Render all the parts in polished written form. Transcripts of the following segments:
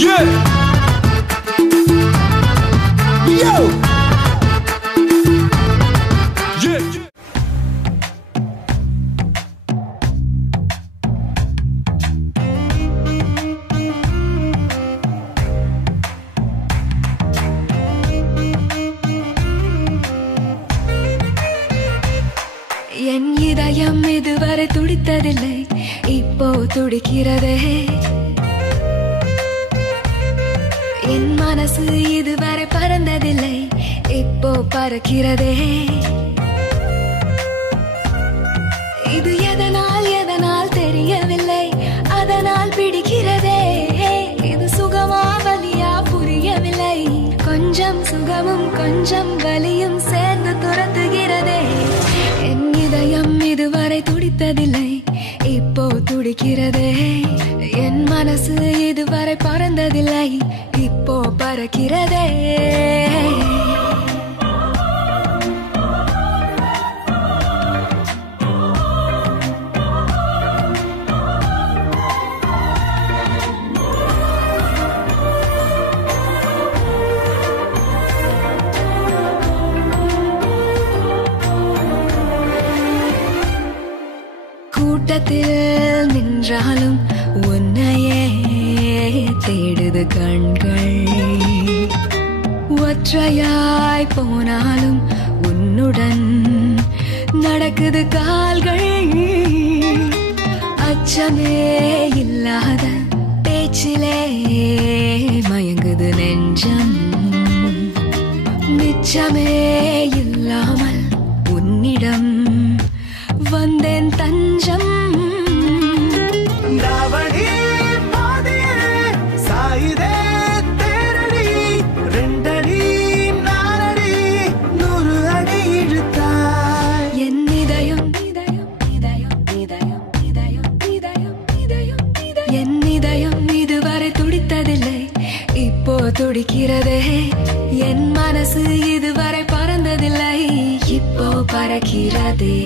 Yeah. Yo. Yeah. என் இதயம் இதுவரை துடித்ததில்லை, இப்போ துடிக்கிறதே. என் மனசு இதுவரை பறந்ததில்லை, இப்போ பறக்கிறதே. இது எதனால் தெரியவில்லை, அதனால் பிடிக்கிறதே. இது சுகமா வலியா புரியவில்லை, கொஞ்சம் சுகமும் கொஞ்சம் வலியும் சேர்ந்து துரத்துகிறதே. என் இதயம் இதுவரை துடித்ததில்லை, இப்போ துடிக்கிறதே. என் மனசு இதுவரை பறந்ததில்லை, இப்போ பறக்கிறதே. கூட்டத்தில் நின்றாலும் உன்னையே தேடுது கண்கள். ஒற்றையாய் போனாலும் உன்னுடன் நடக்குது கால்கள். அச்சமே இல்லாத பேச்சிலே மயங்குது நெஞ்சம். மிச்சமே இல்லாமல் உன்னிடம் வந்தேன் தஞ்சம். தாவணி பாதியே சாயுதே தேரடி, ரெண்டடி நாலடி 100 அடி இழுத்தாய். என் இதயம் இதயம் இதயம் இதயம் இதயம் இதயம் இதயம் இதயம் என் இதயம் இதுவரை துடித்ததில்லை, இப்போ துடிக்கிறதே. என் மனசு இதுவரை பறந்ததில்லை, இப்போ பறக்கிறதே.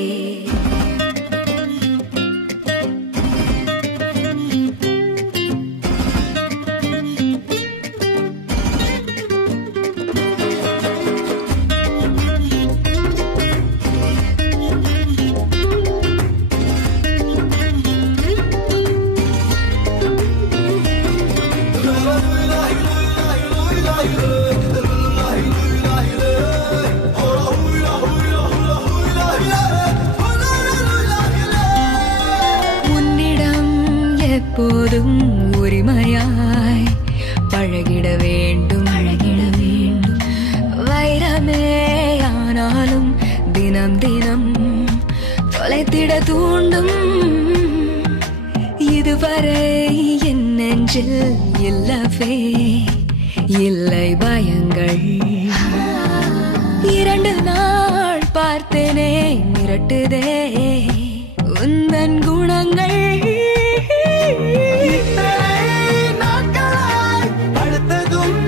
உன்னிடம் எப்போதும் உரிமையாய் பழகிட வேண்டும், பழகிட வேண்டும். வைரமே ஆனாலும் தினம் தினம் தொலைத்திட தூண்டும். இதுவரை என் நெஞ்சில் இல்லவே இல்லை பயங்கள். 2 நாள் பார்த்தேனே மிரட்டுதே உந்தன் குணங்கள். நாட்களாய் படுத்ததும்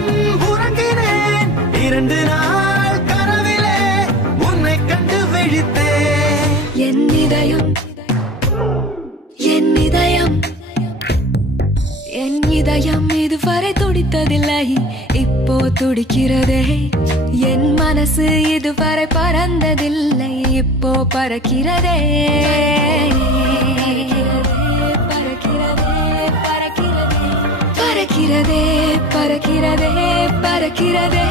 உறங்கினேன், 2 நாள் கனவிலே உன்னை கண்டு விழித்தேன். என் இதயம் என் இதயம் என் இதயம் இதுவரை துடித்ததில்லை, இப்போ துடிக்கிறதே. என் மனசு இதுவரை பறந்ததில்லை, இப்போ பறக்கிறதே. பறக்கிறதே பறக்கிறதே பறக்கிறதே பறக்கிறதே.